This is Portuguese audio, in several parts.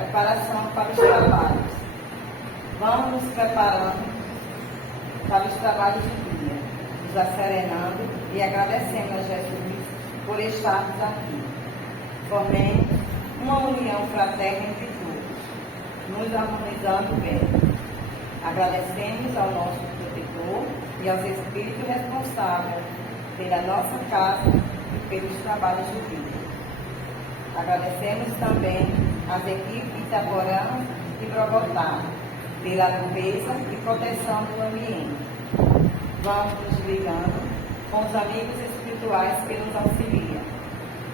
Preparação para os trabalhos. Vamos nos preparando para os trabalhos do dia, nos asserenando e agradecendo a Jesus por estarmos aqui. Formemos uma união fraterna entre todos, nos harmonizando bem. Agradecemos ao nosso protetor e aos espíritos responsáveis pela nossa casa e pelos trabalhos do dia. Agradecemos também às equipes de Itaporã e Brogotá pela limpeza e proteção do ambiente. Vamos nos ligando com os amigos espirituais que nos auxiliam.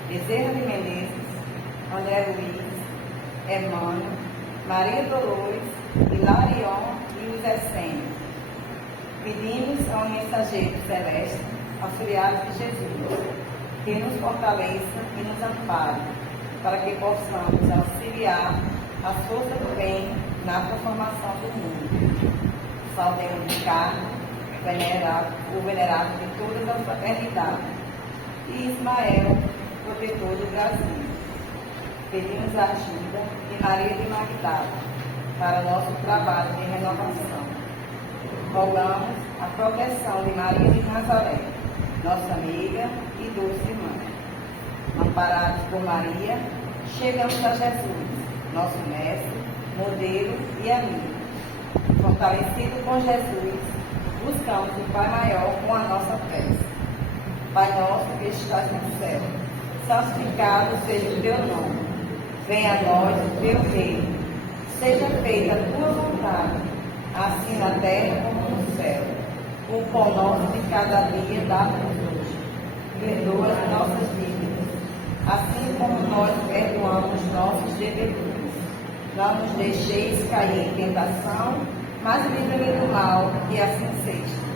Bezerra de Menezes, André Luiz, Emmanuel, Maria Dolores, Hilarion e os Essênios. Pedimos ao mensageiro celeste, auxiliares de Jesus, que nos fortaleça e nos ampare, para que possamos auxiliar a força do bem na transformação do mundo. Saudemos de Carlos, o venerável de todas as fraternidades, e Ismael, protetor do Brasil. Pedimos a ajuda de Maria de Magdala para nosso trabalho de renovação. Rogamos a proteção de Maria de Nazaré, nossa amiga e doce mãe. Amparados por Maria, chegamos a Jesus, nosso mestre, modelo e amigo. Fortalecido com Jesus, buscamos o Pai Maior com a nossa prece. Pai nosso que estás no céu, santificado seja o teu nome. Venha a nós o teu reino. Seja feita a tua vontade, assim na terra como no céu. O pão nosso de cada dia dá-nos hoje. Perdoa as nossas dívidas, assim como nós perdoamos nossos devedores. Não nos deixeis cair em tentação, mas livre-me do mal, e assim seja.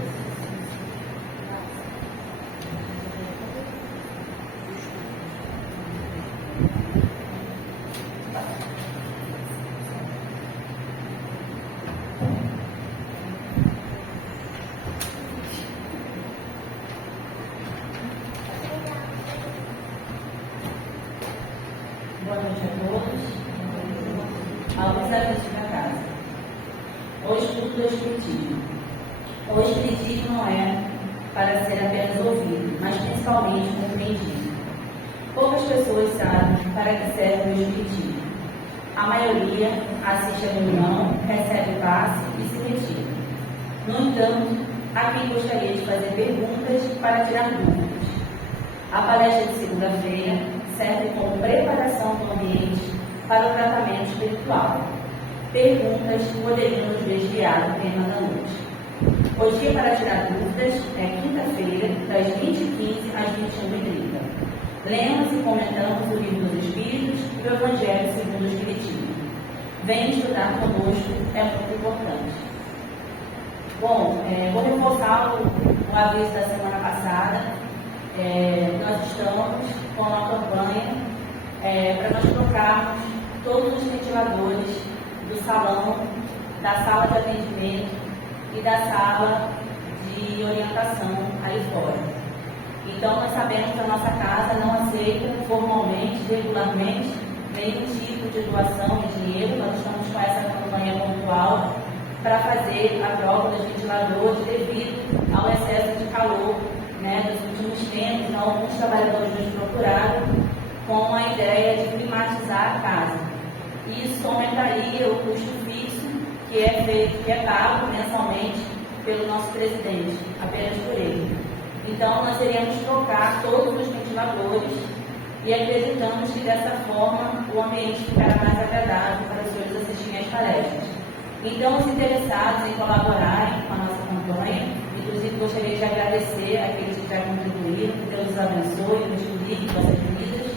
Boa noite a todos. Alguns avisos da casa. O estudo do Espiritismo. O Espiritismo não é para ser apenas ouvido, mas principalmente compreendido. Poucas pessoas sabem para que serve o Espiritismo. A maioria assiste a reunião, recebe o passe e se retira. No entanto, há quem gostaria de fazer perguntas para tirar dúvidas. A palestra de segunda-feira serve como preparação do ambiente para o tratamento espiritual. Perguntas poderiam nos desviar do tema da noite. O dia para tirar dúvidas é quinta-feira, das 20h15 às 21h30. Lemos e comentamos o Livro dos Espíritos e o Evangelho segundo o Espiritismo. Venha estudar conosco, é muito importante. Bom, vou reforçar o aviso da semana passada. Nós estamos com uma campanha para nós trocarmos todos os ventiladores do salão, da sala de atendimento e da sala de orientação aí fora. Então, nós sabemos que a nossa casa não aceita formalmente, regularmente, nenhum tipo de doação de dinheiro. Nós estamos com essa campanha pontual para fazer a troca dos ventiladores devido ao excesso de calor, dos últimos tempos. Então, alguns trabalhadores nos procuraram com a ideia de climatizar a casa. Isso aumentaria o custo fixo que é pago mensalmente pelo nosso presidente, apenas por ele. Então, nós iremos trocar todos os ventiladores e acreditamos que dessa forma o ambiente ficará mais agradável para os senhores assistirem às palestras. Então, os interessados em colaborarem com a nossa campanha, inclusive gostaria de agradecer àqueles que já contribuíram, que Deus os abençoe, multiplique vossas vidas.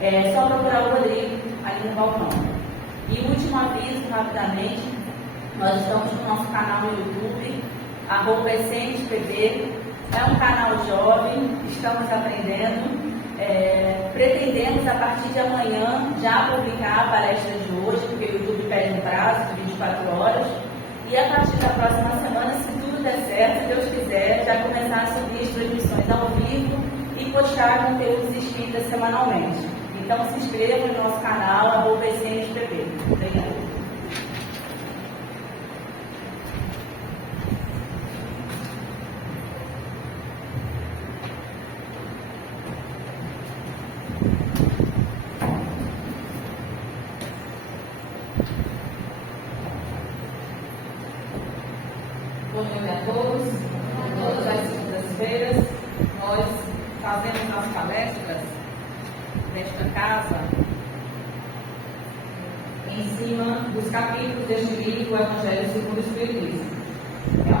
É só procurar o Rodrigo ali no balcão. E o último aviso, rapidamente, nós estamos no nosso canal no YouTube, @EssensTV. É um canal jovem, estamos aprendendo. Pretendemos, a partir de amanhã, já publicar a palestra de hoje, porque o YouTube pede um prazo de 24 horas. E a partir da próxima semana, se tudo der certo, se Deus quiser, já começar a subir as transmissões ao vivo e postar conteúdos espíritas semanalmente. Então se inscreva no nosso canal, @ICNSPB. Obrigada. Boa noite a todos. Todas as segundas-feiras nós fazemos as palestras nesta casa em cima dos capítulos deste livro, o Evangelho segundo o Espiritismo. A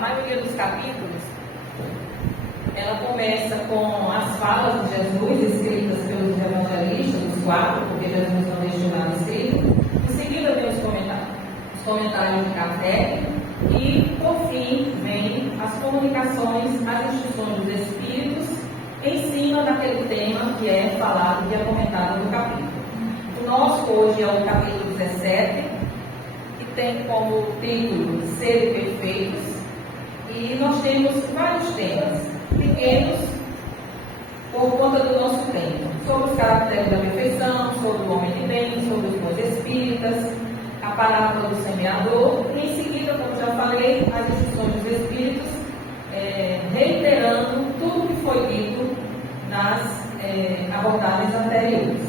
maioria dos capítulos ela começa com as falas de Jesus escritas pelos evangelistas, os 4, porque Jesus não deixou nada escrito. Em seguida vem os comentários de Kardec e, por fim, vem as comunicações, as instruções dos Espíritos em cima daquele tema que é falado, que é comentado no capítulo. O nosso hoje é o capítulo 17, que tem como título Ser Perfeitos, e nós temos vários temas pequenos por conta do nosso tempo, sobre os caracteres da perfeição, sobre o homem de bem, sobre os bons espíritas, a parábola do semeador, e em seguida, como já falei, as instruções dos espíritos, reiterando tudo que foi dito nas abordagens anteriores.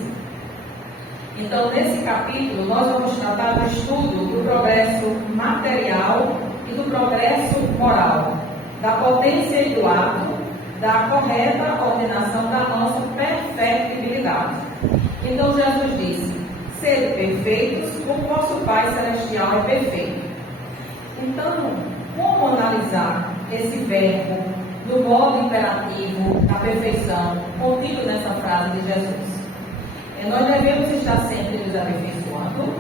Então, nesse capítulo, nós vamos tratar do estudo do progresso material e do progresso moral, da potência e do ato, da correta ordenação da nossa perfectibilidade. Então Jesus disse: sede perfeitos, como vosso Pai Celestial é perfeito. Então, como analisar esse verbo no modo imperativo da perfeição contido nessa frase de Jesus? Nós devemos estar sempre nos aperfeiçoando.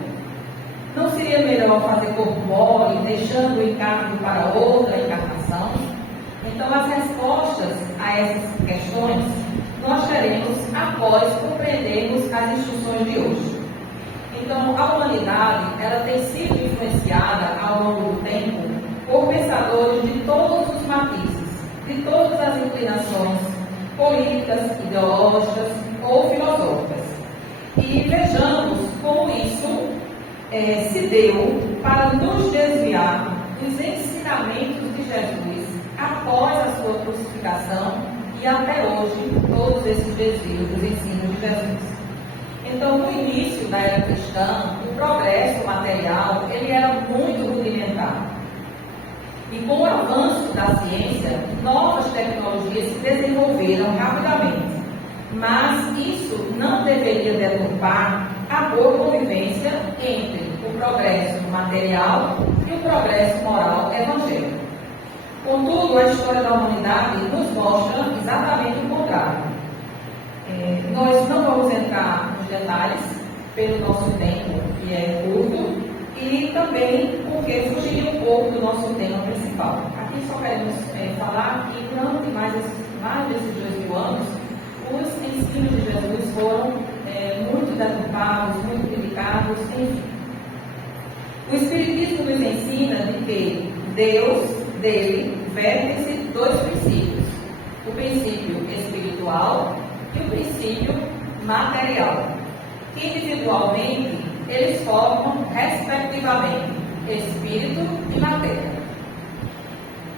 Não seria melhor fazer corpo mole, deixando o encargo para outra encarnação? Então, as respostas a essas questões nós teremos após compreendermos as instruções de hoje. Então, a humanidade ela tem sido influenciada ao longo do tempo por pensadores de todos os matizes, de todas as inclinações políticas, ideológicas ou filosóficas. E vejamos como isso se deu para nos desviar dos ensinamentos de Jesus após a sua crucificação e até hoje todos esses desvios dos ensinos de Jesus. Então, no início da era cristã, o progresso material ele era muito rudimentar. E com o avanço da ciência, novas tecnologias se desenvolveram rapidamente. Mas isso não deveria deturpar a boa convivência entre o progresso material e o progresso moral evangélico. Contudo, a história da humanidade nos mostra exatamente o contrário. Nós não vamos entrar nos detalhes pelo nosso tempo, que é curto, e também porque fugiria um pouco do nosso tema principal. Aqui só queremos falar que durante mais desses 2000 anos, os ensinos de Jesus foram muito deturpados, muito criticados, enfim. O Espiritismo nos ensina de que Deus, dele, verte-se dois princípios: o princípio espiritual e o princípio material. Individualmente, eles formam, respectivamente, espírito e matéria.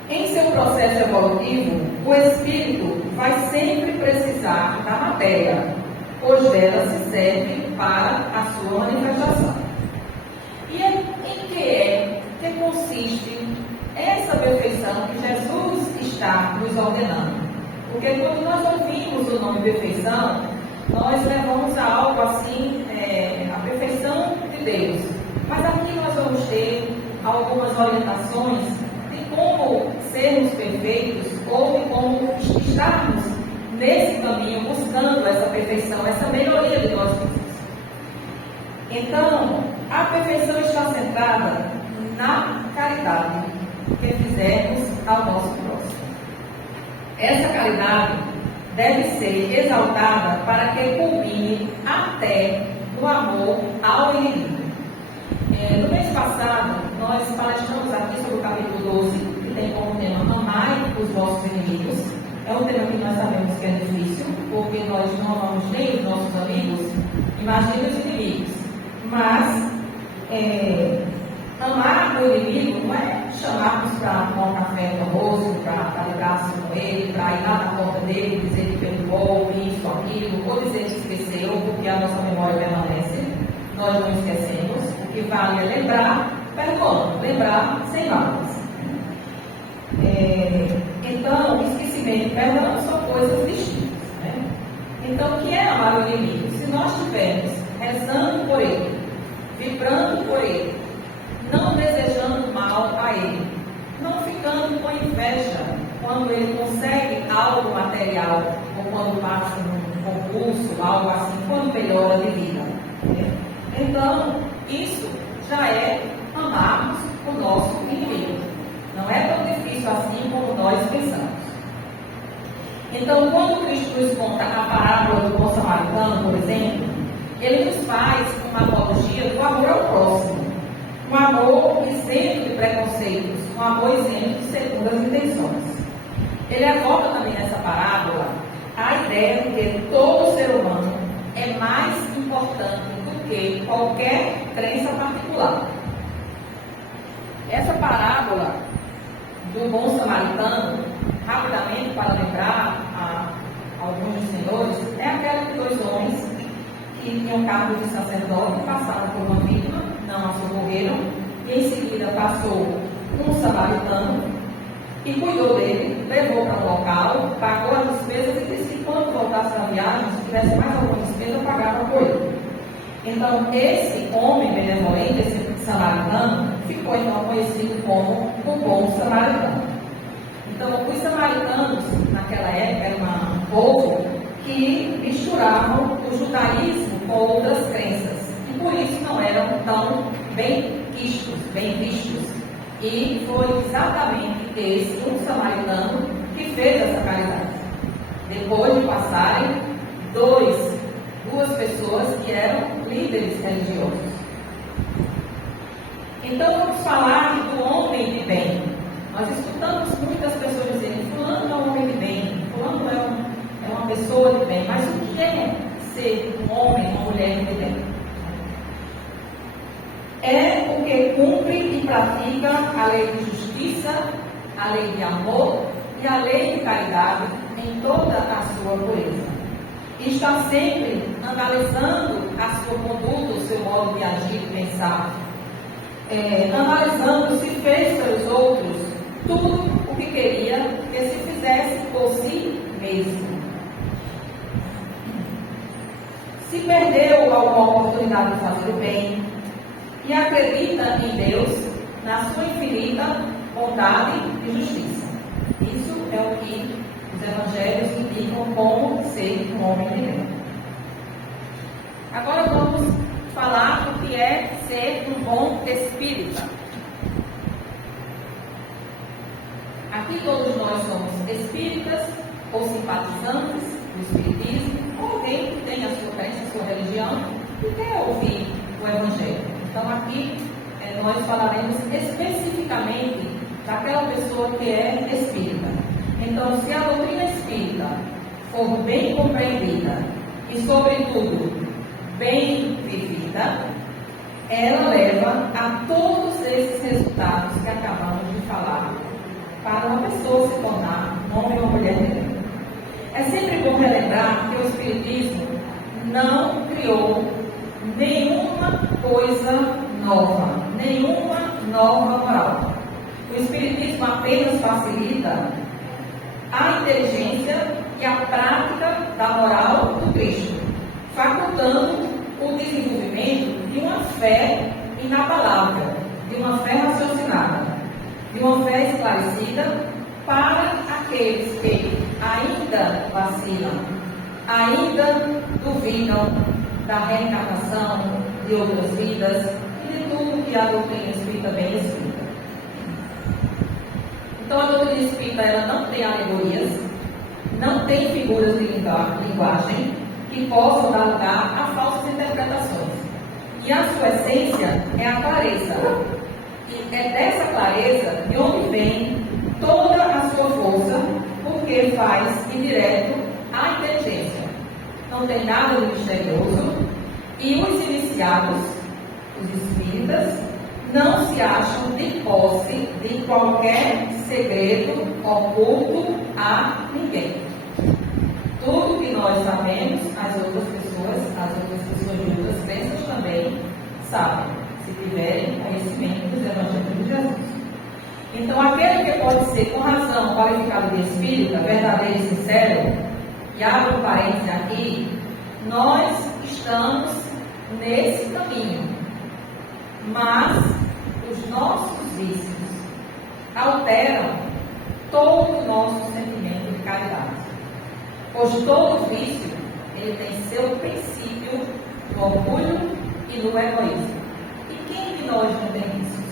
Em seu processo evolutivo, o espírito vai sempre precisar da matéria, pois dela se serve para a sua manifestação. E em que consiste essa perfeição que Jesus está nos ordenando? Porque quando nós ouvimos o nome perfeição, nós levamos a algo assim, a perfeição de Deus. Mas aqui nós vamos ter algumas orientações de como sermos perfeitos ou de como estarmos nesse caminho, buscando essa perfeição, essa melhoria de nós mesmos. Então, a perfeição está centrada na caridade que fizermos ao nosso próximo. Essa caridade deve ser exaltada para que culmine até do amor ao inimigo. No mês passado, nós palestramos aqui sobre o capítulo 12, que tem como tema Amai os vossos inimigos. É um tema que nós sabemos que é difícil, porque nós não amamos nem os nossos amigos, imagina os inimigos. Mas, amar o inimigo não é chamarmos para tomar um café famoso, para ligar-se com ele, para ir lá na porta dele e dizer que perdoou, isso, aquilo, ou dizer que esqueceu, porque a nossa memória permanece. Nós não esquecemos. O que vale é lembrar, perdoando, lembrar sem mágoas. Então, esquecimento e perdão são coisas distintas. Né? Então, o que é amar o inimigo? Se nós estivermos rezando por ele, vibrando por ele, não desejando mal a ele, não ficando com inveja quando ele consegue algo material, ou quando passa num concurso, algo assim, quando melhora de vida. Né? Então, isso já é amarmos o nosso inimigo. Não é tão difícil assim como nós pensamos. Então, quando Cristo nos conta a parábola do bom samaritano, por exemplo, ele nos faz uma apologia do amor ao próximo. Um amor isento de preconceitos, um amor isento de segundas intenções. Ele evoca também nessa parábola a ideia de que todo ser humano é mais importante do que qualquer crença particular. Essa parábola do bom samaritano, rapidamente para lembrar a alguns dos senhores, é aquela de dois homens que tinham cargo de sacerdote, passaram por uma vítima, não a socorreram, e em seguida passou um samaritano e cuidou dele, levou para um local, pagou as despesas e disse que quando voltasse da viagem, se tivesse mais alguma despesa, pagava por ele. Então, esse homem benevolente, esse samaritano, ficou então conhecido como o bom samaritano. Então, os samaritanos, naquela época, era um povo que misturavam o judaísmo com outras crenças. E por isso não eram tão bem vistos. E foi exatamente esse, um samaritano, que fez essa caridade. Depois de passarem duas pessoas que eram líderes religiosos. Então vamos falar do homem de bem. Nós escutamos muitas pessoas dizendo, fulano é um homem de bem, fulano é uma pessoa de bem. Mas o que é ser um homem, uma mulher de bem? É o que cumpre e pratica a lei de justiça, a lei de amor e a lei de caridade em toda a sua pureza. E está sempre analisando a sua conduta, o seu modo de agir e pensar. Analisando se fez pelos outros tudo o que queria que se fizesse por si mesmo. Se perdeu alguma oportunidade de fazer o bem e acredita em Deus, na sua infinita bondade e justiça. Isso é o que os evangelhos indicam como ser um homem de bem. Agora vamos falar do que é ser um bom espírita. Aqui todos nós somos espíritas ou simpatizantes do espiritismo, ou alguém que tem a sua crença, a sua religião e quer ouvir o evangelho. Então aqui nós falaremos especificamente daquela pessoa que é espírita. Então, se a doutrina espírita for bem compreendida e, sobretudo, bem vivida, ela leva a todos esses resultados que acabamos de falar para uma pessoa se tornar um homem ou mulher de bem. É sempre bom relembrar que o Espiritismo não criou nenhuma coisa nova, nenhuma norma moral. O Espiritismo apenas facilita a inteligência e a prática da moral do Cristo, facultando o desenvolvimento de uma fé inabalável, de uma fé raciocinada, de uma fé esclarecida para aqueles que ainda vacilam, ainda duvidam da reencarnação, de outras vidas e de tudo que a doutrina espírita bem explica. Então, a doutrina espírita ela não tem alegorias, não tem figuras de linguagem que possam dar lugar a falsas interpretações. E a sua essência é a clareza. E é dessa clareza de onde vem toda a sua força, porque faz indireto a inteligência. Não tem nada de misterioso. E os iniciados, os espíritas, não se acham de posse de qualquer segredo oculto a ninguém. Tudo que nós sabemos, as outras pessoas de outras crenças também sabem, se tiverem conhecimento dos evangelhos de Jesus. Então, aquele que pode ser com razão qualificado de espírita, verdadeiro e sincero, e abro um parênteses aqui, nós estamos nesse caminho, mas os nossos vícios alteram todo o nosso sentimento de caridade. Pois todo vício, ele tem seu princípio no orgulho e no egoísmo. E quem de nós não tem vícios?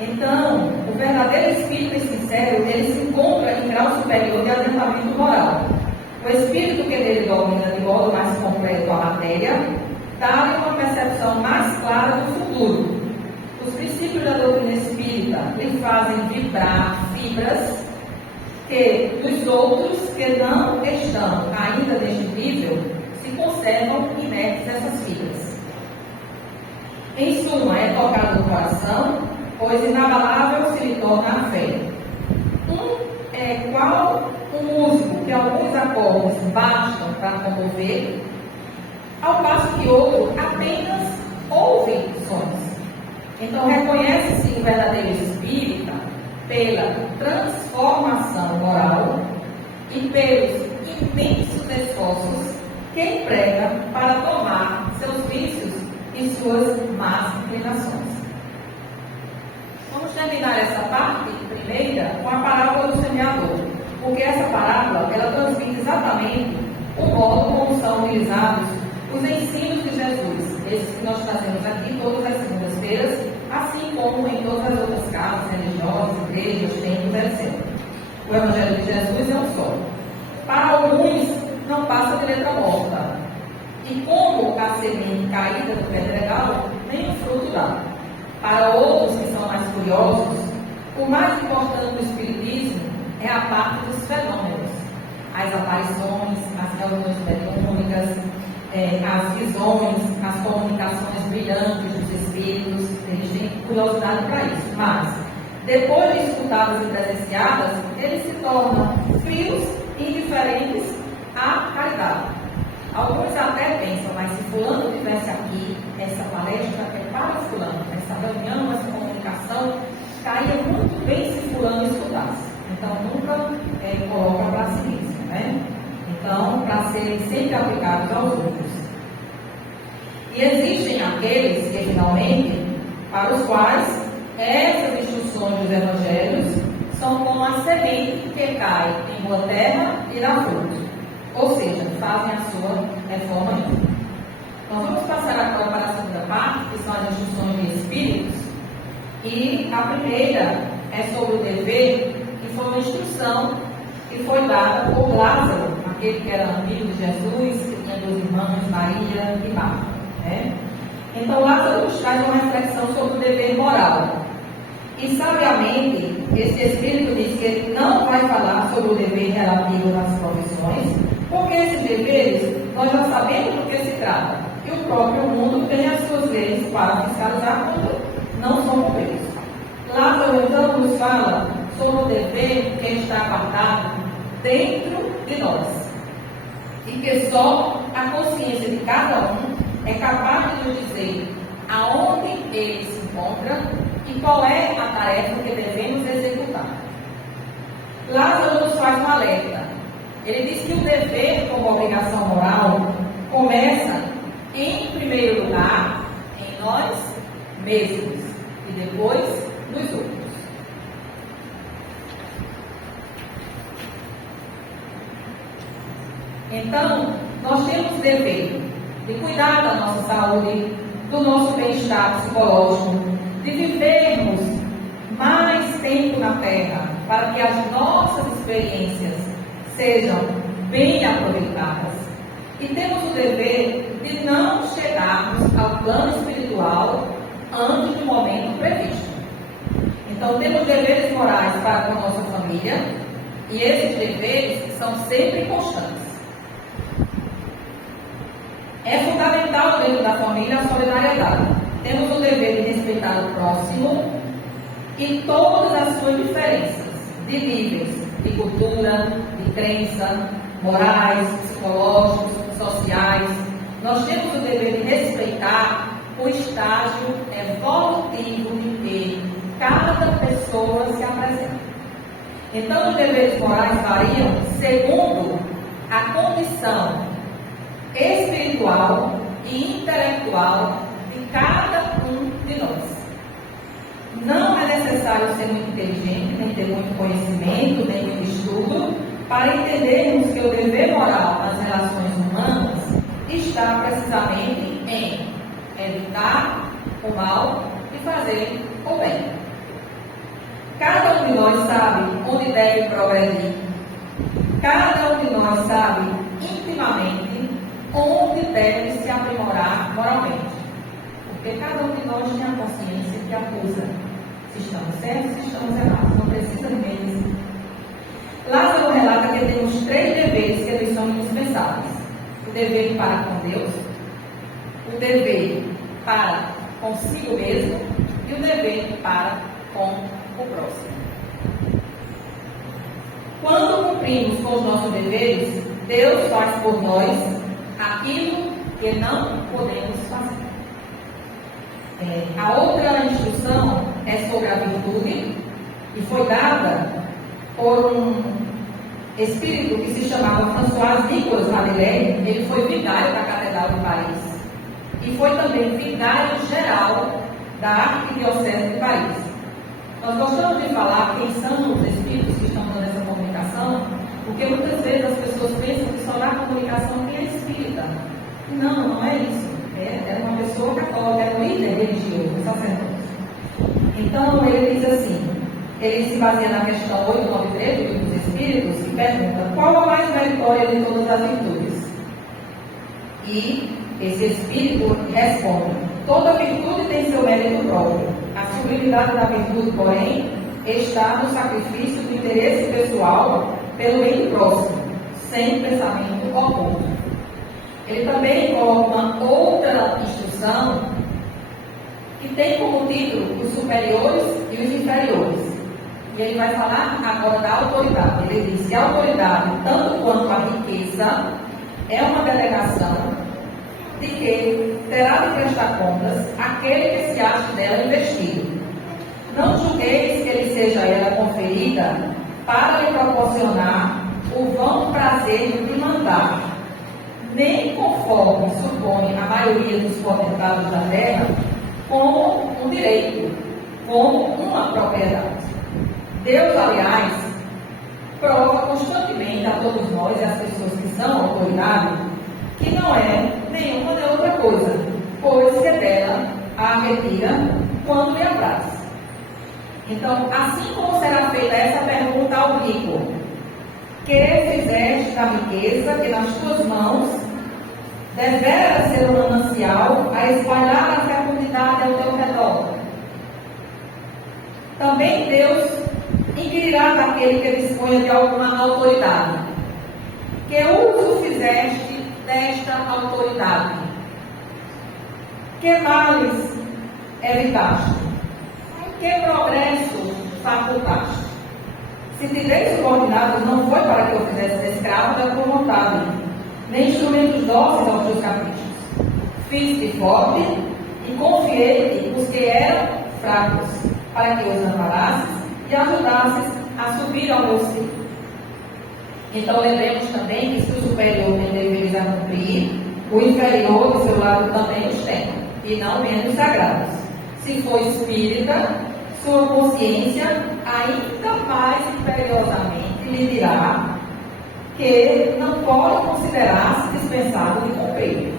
Então, o verdadeiro espírito e sincero, ele se encontra em grau superior de adiantamento moral. O espírito que nele domina de modo mais completo a matéria, dá-lhe uma percepção mais clara do futuro. Os princípios da doutrina espírita lhe fazem vibrar fibras que dos outros que não estão ainda neste nível se conservam inertes essas fibras. Em suma, é tocado no coração, pois inabalável se lhe torna a fé. É qual um músico que alguns acordes bastam para comover, ao passo que outro apenas ouve sons. Então reconhece-se o verdadeiro espírita pela transformação moral e pelos imensos esforços que emprega para tomar seus vícios e suas más inclinações. Vamos terminar essa parte primeira com a parábola do semeador, porque essa parábola ela transmite exatamente o modo como são utilizados os ensinos de Jesus, esses que nós trazemos aqui todas as segundas-feiras, assim como em todas as outras casas religiosas, igrejas, templos, etc. O Evangelho de Jesus é um só. Para alguns, não passa de letra morta. E como a semente caída do pedregal, nem o fruto dá. Para outros que são mais curiosos, o mais importante do Espiritismo é a parte dos fenômenos. As aparições, as reuniões mediúnicas, as visões, as comunicações brilhantes dos espíritos, eles têm curiosidade para isso. Mas, depois de escutadas e presenciadas, eles se tornam frios e indiferentes à caridade. Alguns até pensam, mas se fulano estivesse aqui, essa palestra é para fulano, essa reunião, essa comunicação, caía muito bem se fulano escutasse. Então, nunca coloca para a ciência, né? Então, para serem sempre aplicados aos outros. E existem aqueles que, finalmente, para os quais essas instruções dos evangelhos são como a semente que cai em boa terra e dá fruto. Ou seja, fazem a sua reforma íntima. Então, vamos passar agora para a segunda parte, que são as instruções de espíritos. E a primeira é sobre o dever, que foi uma instrução que foi dada por Lázaro, aquele que era amigo de Jesus, que tinha duas irmãs, Maria e Marta. Né? Então, Lázaro nos traz uma reflexão sobre o dever moral. E, sabiamente, esse Espírito diz que ele não vai falar sobre o dever relativo às profissões, porque esses deveres nós já sabemos do que se trata. E o próprio mundo tem as suas leis para fiscalizar quando não são cumpridos. Lázaro, então, nos fala sobre o dever que está guardado dentro de nós. E que só a consciência de cada um é capaz de nos dizer aonde ele se encontra e qual é a tarefa que devemos executar. Lázaro nos faz um alerta. Ele diz que o dever como obrigação moral começa, em primeiro lugar, em nós mesmos e depois nos outros. Então, nós temos o dever de cuidar da nossa saúde, do nosso bem-estar psicológico, de vivermos mais tempo na Terra, para que as nossas experiências sejam bem aproveitadas. E temos o dever de não chegar plano espiritual antes do momento previsto. Então, temos deveres morais para com a nossa família, e esses deveres são sempre constantes. É fundamental dentro da família a solidariedade. Temos o dever de respeitar o próximo em todas as suas diferenças, de níveis, de cultura, de crença, morais, psicológicos, sociais. Nós temos o dever de respeitar o estágio evolutivo de que cada pessoa se apresenta. Então, os deveres morais variam segundo a condição espiritual e intelectual de cada um de nós. Não é necessário ser muito inteligente, nem ter muito conhecimento, nem muito estudo, para entendermos que o dever moral nas relações humanas está precisamente em evitar o mal e fazer o bem. Cada um de nós sabe onde deve progredir. Cada um de nós sabe intimamente onde deve se aprimorar moralmente. Porque cada um de nós tem a consciência que acusa se estamos certos, se estamos errados. Não precisa de medo. Lázaro relata que temos 3 deveres que eles são indispensáveis: o dever para com Deus, o dever para consigo mesmo e o dever para com o próximo. Quando cumprimos com os nossos deveres, Deus faz por nós aquilo que não podemos fazer. A outra instrução é sobre a virtude e foi dada por um espírito que se chamava François Nicolas Rabelais. Ele foi vigário da Catedral de Paris e foi também vigário geral da Arquidiocese de Paris. Nós gostamos de falar quem são os espíritos que estão dando essa comunicação, porque muitas vezes as pessoas pensam que só dá comunicação quem é espírita. Não, não é isso. É uma pessoa católica, é um líder religioso, um sacerdote. Então ele diz assim, ele se baseia na questão 893 do Livro dos Espíritos e pergunta: qual a mais meritória de todas as virtudes? E esse espírito responde: toda virtude tem seu mérito próprio. A sublimidade da virtude, porém, está no sacrifício do interesse pessoal pelo bem do próximo, sem pensamento oculto. Ele também coloca uma outra instrução que tem como título os superiores e os inferiores. E ele vai falar agora da autoridade. Ele diz que a autoridade, tanto quanto a riqueza, é uma delegação de que terá de prestar contas aquele que se acha dela investido. Não julgueis que ele seja ela conferida para lhe proporcionar o vão prazer de mandar, nem conforme supõe a maioria dos potentados da terra, como um direito, como uma propriedade. Deus, aliás, prova constantemente a todos nós e às pessoas que são autoridade que não é nenhuma nem outra coisa, pois que dela a retira quando lhe apraz. Então, assim como será feita essa pergunta ao rico: que fizeste da riqueza que nas tuas mãos devera ser um manancial a espalhar a fecundidade ao teu redor? Também Deus inquirirá daquele que disponha de alguma autoridade: que uso fizeste desta autoridade? Que males evitaste? Que progresso facultaste? Se te dei subordinados, não foi para que eu fizesse escravo da tua vontade, nem instrumentos dóceis aos teus caprichos. Fiz-te forte e confiei-te os que eram fracos, para que os amparasses e ajudasses a subir ao meu seio. Então lembremos também que se o superior tem deveres a cumprir, o inferior do seu lado também os tem, e não menos sagrados. Se for espírita, sua consciência ainda mais imperiosamente lhe dirá que não pode considerar-se dispensado de cumprir.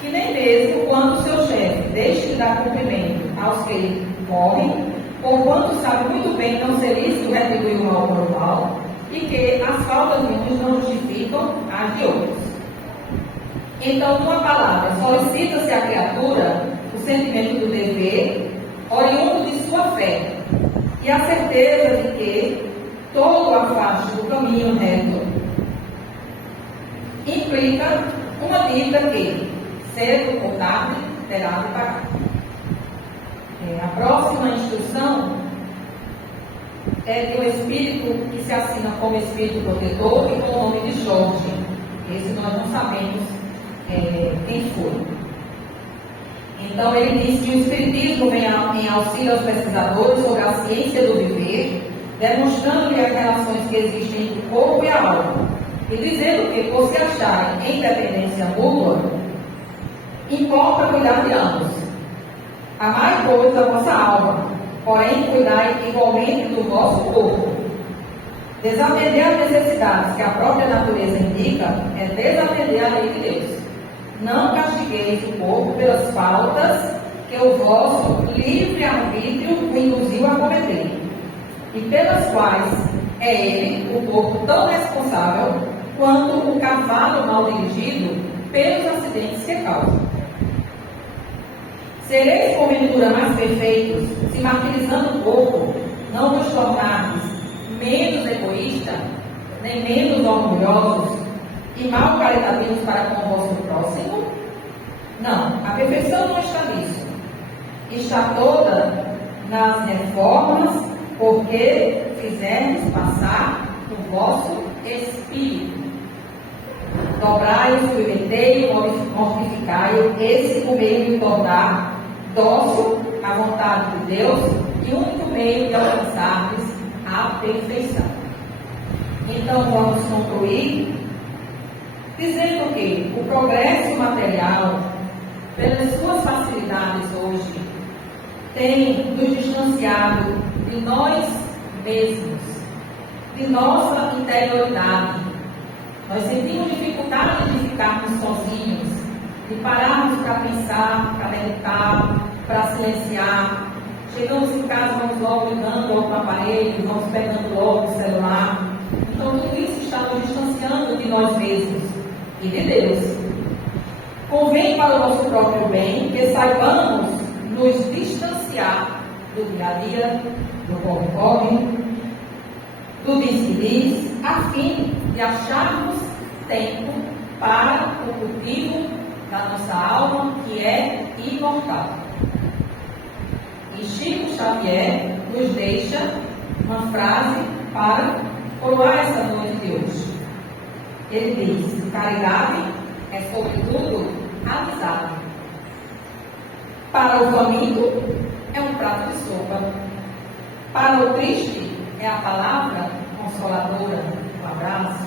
Que nem mesmo quando seu chefe deixe de dar cumprimento aos que lhe morrem, ou quando sabe muito bem não ser lícito retribuir o mal por mal, e que as faltas de uns não justificam as de outros. Então, numa palavra, solicita-se à criatura o sentimento do dever, oriundo de sua fé, e a certeza de que todo afaste do caminho reto implica uma dívida que, cedo ou tarde, terá de pagar. A próxima instrução é de um espírito que se assina como espírito protetor e com o nome de Jorge. Esse nós não sabemos quem foi. Então ele diz que o espiritismo vem em auxílio aos pesquisadores sobre a ciência do viver, demonstrando-lhe as relações que existem entre o corpo e a alma, e dizendo que, por se acharem em dependência mútua, importa cuidar de ambos. Amai, pois, a vossa alma, porém cuidai igualmente do vosso corpo. Desatender às necessidades que a própria natureza indica é desatender a lei de Deus. Não castigueis o corpo pelas faltas que o vosso livre-arbítrio o induziu a cometer, e pelas quais é ele, o corpo, tão responsável quanto o cavalo mal dirigido pelos acidentes que causa. Sereis porventura mais perfeitos, se martirizando o corpo, não vos tornardes menos egoístas, nem menos orgulhosos e mal caritativos para com o vosso próximo? Não, a perfeição não está nisso. Está toda nas reformas, porque fizerdes passar o vosso espírito. Dobrai-o, submetei-o, mortificai-o, esse o meio de tornar dócil à vontade de Deus e o único meio de alcançardes a perfeição. Então vamos concluir dizendo que o progresso material, pelas suas facilidades hoje, tem nos distanciado de nós mesmos, de nossa interioridade. Nós sentimos dificuldade de ficarmos sozinhos, de pararmos para pensar, para meditar, para silenciar. Chegamos em casa, vamos logo ligando logo para o aparelho, vamos pegando logo o celular. Então tudo isso está nos distanciando de nós mesmos e de Deus. Convém para o nosso próprio bem que saibamos nos distanciar do dia a dia, do corre-corre, do diz-que-diz, a fim de acharmos tempo para o cultivo da nossa alma, que é imortal. E Chico Xavier nos deixa uma frase para coroar essa noite de hoje. Ele diz: caridade é sobretudo amizade. Para o faminto é um prato de sopa. Para o triste é a palavra consoladora, um abraço.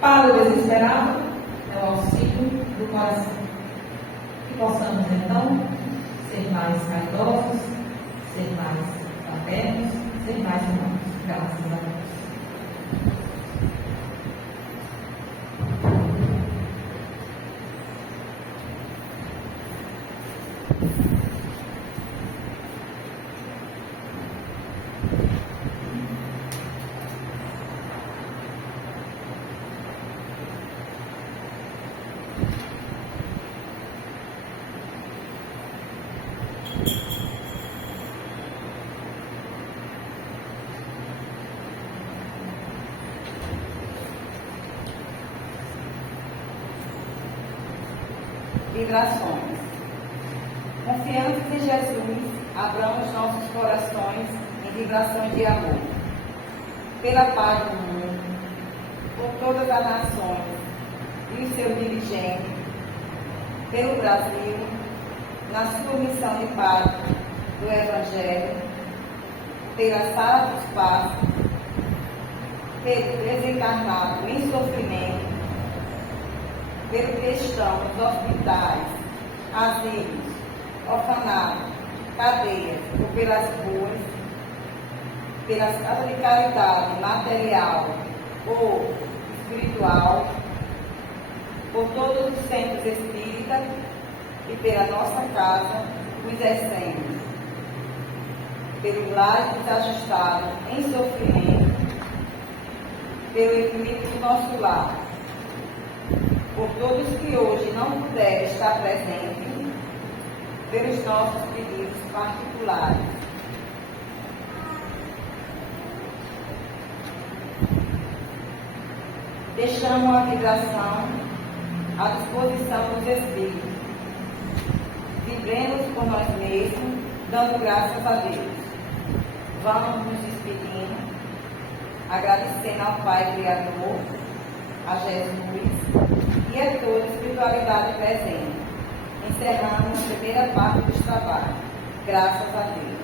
Para o desesperado é o auxílio do coração. Que possamos então ser mais caridosos, ser mais fraternos, ser mais humanos. Graças a Deus. Vibrações. Confiantes em Jesus, abramos nossos corações em vibrações de amor. Pela paz do mundo, por todas as nações e os seus dirigentes, pelo Brasil, na sua missão de paz do Evangelho, pela sala dos passos, pelo desencarnado em sofrimento, pelo que estão nos hospitais, asilos, orfanatos, cadeias ou pelas ruas, pelas casas de caridade material ou espiritual, por todos os centros espíritas e pela nossa casa, os essênios, pelos lares desajustados em sofrimento, pelo equilíbrio do nosso lar, por todos que hoje não puderem estar presentes, pelos nossos pedidos particulares. Deixamos a vibração à disposição dos Espíritos. Vibremos por nós mesmos, dando graças a Deus. Vamos nos despedindo, agradecendo ao Pai Criador, a Jesus e a toda a espiritualidade presente. Encerramos a primeira parte dos trabalhos. Graças a Deus.